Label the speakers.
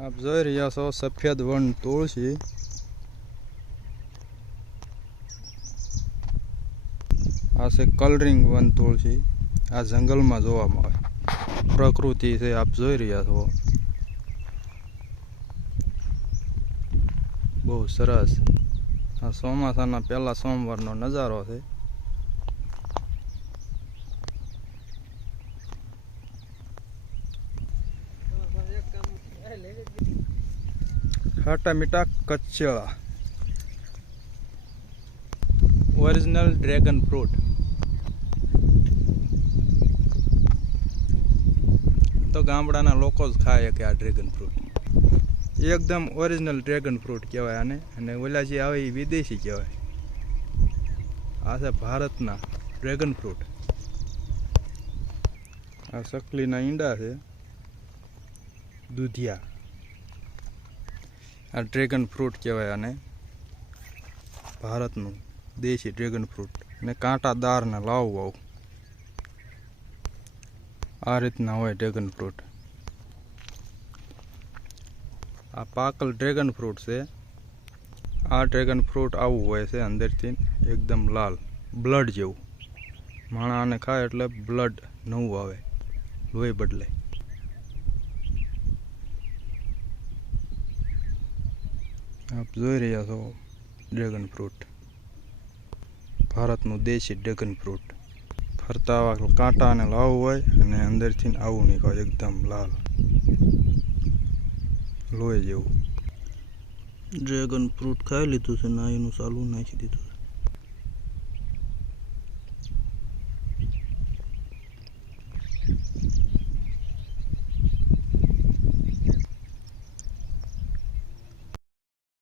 Speaker 1: આપ જોઈ રહ્યા છો સફેદ વન તુળસી આ છે કલરિંગ વન તુળસી આ જંગલમાં જોવામાં આવે પ્રકૃતિ છે આપ જોઈ રહ્યા છો બહુ સરસ આ ચોમાસાના પહેલા સોમવારનો નજારો છે ખાટા મીઠા કચ્છેળા ઓરિજિનલ ડ્રેગન ફ્રૂટ તો ગામડાના લોકો જ ખાય કે આ ડ્રેગન ફ્રૂટ એકદમ ઓરિજિનલ ડ્રેગન ફ્રૂટ કહેવાય આને. અને ઓલા જે આવે એ વિદેશી કહેવાય. આ છે ભારતના ડ્રેગન ફ્રૂટ આ સકલીના ઈંડા છે. દૂધિયા. આ ડ્રેગન ફ્રૂટ કહેવાય આને. ભારતનું દેશી ડ્રેગન ફ્રૂટ ને કાંટાદારને લાવું આવું. આ રીતના હોય ડ્રેગન ફ્રૂટ આ પાકલ ડ્રેગન ફ્રૂટ છે. આ ડ્રેગન ફ્રૂટ આવું હોય છે અંદરથી, એકદમ લાલ બ્લડ જેવું. માણા આને ખાય એટલે બ્લડ નવું આવે, લોહી બદલે આપ જોઈ રહ્યા છો ડ્રેગન ફ્રૂટ. ભારતનું દેશી ડ્રેગન ફ્રૂટ. ફરતા આવા કાંટા અને લાવું હોય અને અંદરથી આવું નીકળે એકદમ લાલ. લોહી જેવું. ડ્રેગન ફ્રૂટ ખાઈ લીધું છે ના એનું ચાલુ નાખી દીધું